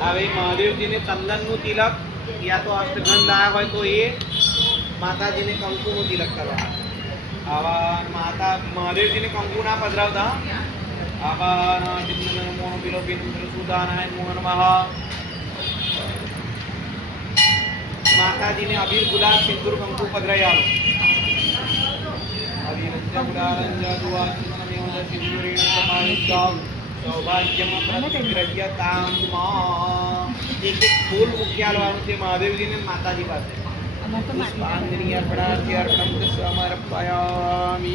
હવે મહાદેવજીને ચંદનનું તિલક યા તો અષ્ટગંધ લાયા હોય તો એ માતાજીને કંકુનું તિલક કરવા આવા માતા મહાદેવજીને કંકુ ના પધરાવતા આવા ચિંતન મોનો પિલો પિંદ્ર સુદાનાય મોહન મહા માતાજીને અબીર ગુલાબ સિંદૂર કંકુ પધરાઈ આવો અબીરંજ ગુલારંજ દુઆ ચંદન મેવજ સિંદૂરીણ સમાયુક્તમ સૌભાગ્યમ પ્રતિગ્રહ્યતામ એક એક ફૂલ મૂકી આલવાનું છે મહાદેવજીને માતાજી પાસે. પુષ્પાંજલિ અર્પણાર્થી અર્પણમ સમર્પયામી.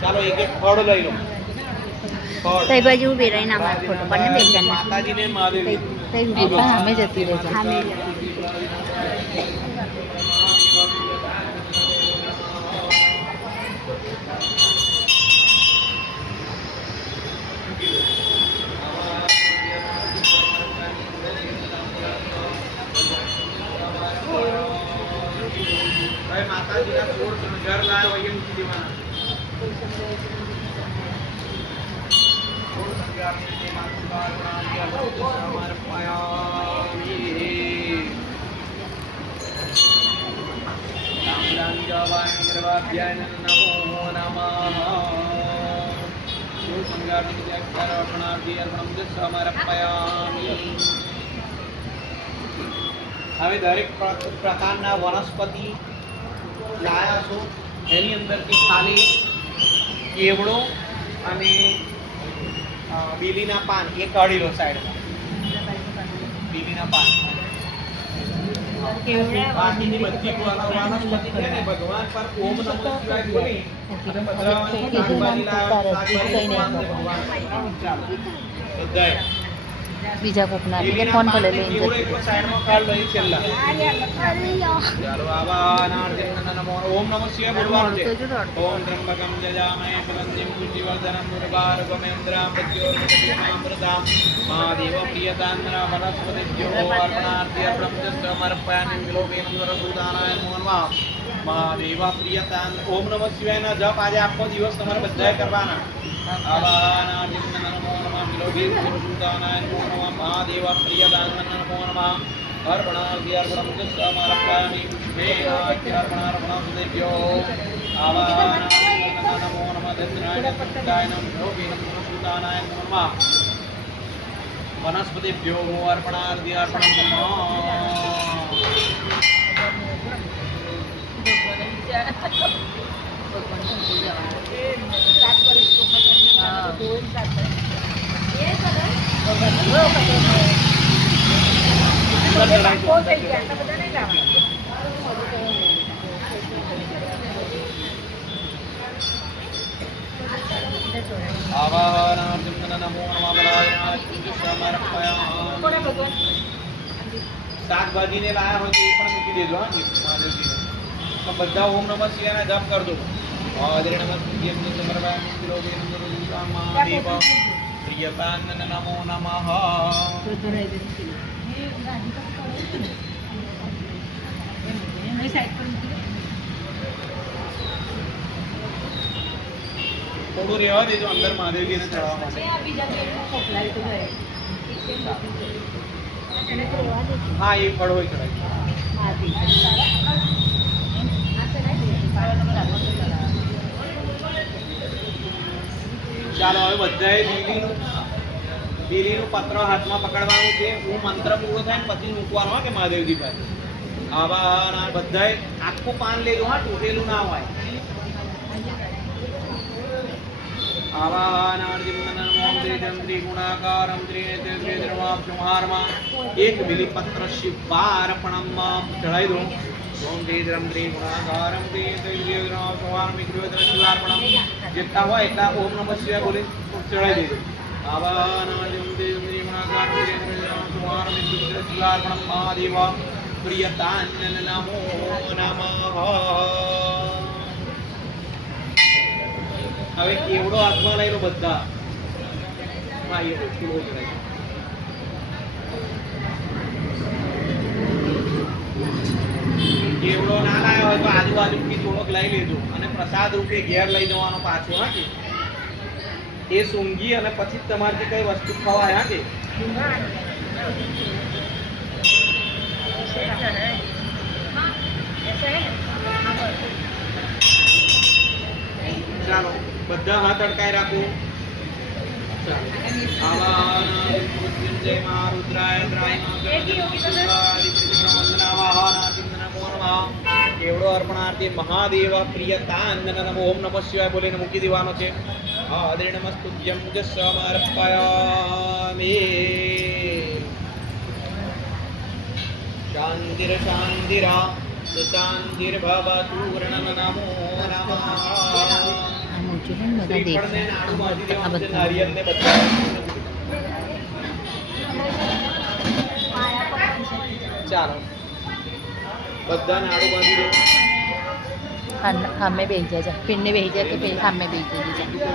ચાલો એક એક ફળ લઈ લો. તઈ બાજુ ઊભી રહીને અમારો ફોટો પડને બે જણ માતાજીને અને તઈ ઊભી સામે જતી રહેજો સામે માતાજીના સોળ શણગાર લાવ્યા હોય એ મૂકી દેવાના સોળ શણગારની જે માતુકા પ્રણામી અર્પણ સમર્પયામિ. રામરાંજવાય નમર્વાભ્યાય નમો નમઃ. સોળ શણગારની જે અક્ષર અર્પણાર્થી અર્પણમ ચ સમર્પયામિ. હવે દરેક પ્ર- પ્રકારના વનસ્પતિ લાયા છો. એની અંદરથી ખાલી કેવડો અને બીલીના પાન એ કાઢી લો સાઈડમાં. બીલીના પાન. બધી ને ભગવાન પર ઓમ નમઃ શિવાય બોલી. ને. બીજા કોકના એટલે ફોન પર લઈ ને ઓમ નમઃ શિવાય બોલવાનું છે. ઓમ ત્રંબકમ જજામય સુગંધિમ પુષ્ટિવર્ધનમ ઉર્વારુકમેન્દ્રામ પ્રત્યોર્મૃતામ મહાદેવ પ્રિયતાન્દ્રા વનસ્પતિભ્યો અર્પણાર્થી અર્પણમ ચ સમર્પયામિ વિલોકેન સરસુદાનાય નમઃ મહાદેવ પ્રિયતાન ઓમ નમઃ શિવાયના જપ આજે આખો દિવસ તમારે બધાએ કરવાના આવા નાર્જન નમો નમઃ વિલોકેન સરસુદાનાય નમઃ મહાદેવ પ્રિયતાન નમો નમઃ અર્પણાર્થી અર્પણમ ચ સમર્પયામિ વિષ્ણેનાખ્યાર્પણાર્પણમ દેવ્યો આવાનાય નમો નમઃ દત્રાય પુષ્ટાય નમો વિષ્ણુ સુદાનાય નમો નમઃ વનસ્પતિભ્યો અર્પણાર્થી અર્પણમ આવાનાર્થી નમો નમઃ બલાય સમર્પયામિ શાકભાજીને લાયા હોય તો એ પણ મૂકી દેજો હા મહાદેવજીને તો બધા ઓમ નમઃ શિવાયના જપ કરજો મહાદેવ નમઃ સ્તુત્યમ નિત્ય સર્વાય મંગલોગે નમઃ મહાદેવ પ્રિયતાન નમો નમઃ થોડું રહેવા દેજો અંદર મહાદેવજીને ચડવા માટે. હા એ ફળ હોય ચડાવી. ચાલો હવે બધાએ બીલીનું બીલીનું પત્ર હાથમાં પકડવાનું છે. હું મંત્ર પૂરો થાય ને પછી મૂકવાનો કે મહાદેવજી પાસે આવા ના બધાએ આખું પાન લેજો હા, તૂટેલું ના હોય. એક બિલીપત્ર શિવાર્પણમ ચડાવી દો ઓમ ત્રિદ્રમ ત્રિગુણાકારમ ત્રિનેત્રદ્રિદ્રમાપ્સુહારમ એકદ્રિદ્ર શિવાર્પણમ જેટલા હોય એટલા ઓમ નમઃ શિવાય બોલી ચડાવી દેજો. પ્રિયતાન નમો નમઃ હવે કેવડો હાથમાં લઈ લો બધા હા એ કેવડો ના લાવ્યો હોય તો આજુબાજુથી થોડોક લઈ લેજો અને પ્રસાદ રૂપે ઘેર લઈ જવાનો પાછો હા એ સૂંઘી અને પછી તમારે કઈ વસ્તુ ખવાય આવ્યા છે ચાલો બધા હાથ અડકાઈ રાખો ચાલો કેવડો અર્પણાર્થી મહાદેવ પ્રિયતા અંજન નમો ઓમ નમઃ શિવાય બોલીને મૂકી દેવાનો છે આદરે નમસ્તુભ્યમ જ સમર્પયામિ શાંતિર શાંતિરા સુશાંતિર્ભવતુ વર્ણન નમો ચાલો બધા નાડું બાંધી દો. સામે બેસી જાય છે. પીને બેસી જાય કે પેલી સામે બેસી જાય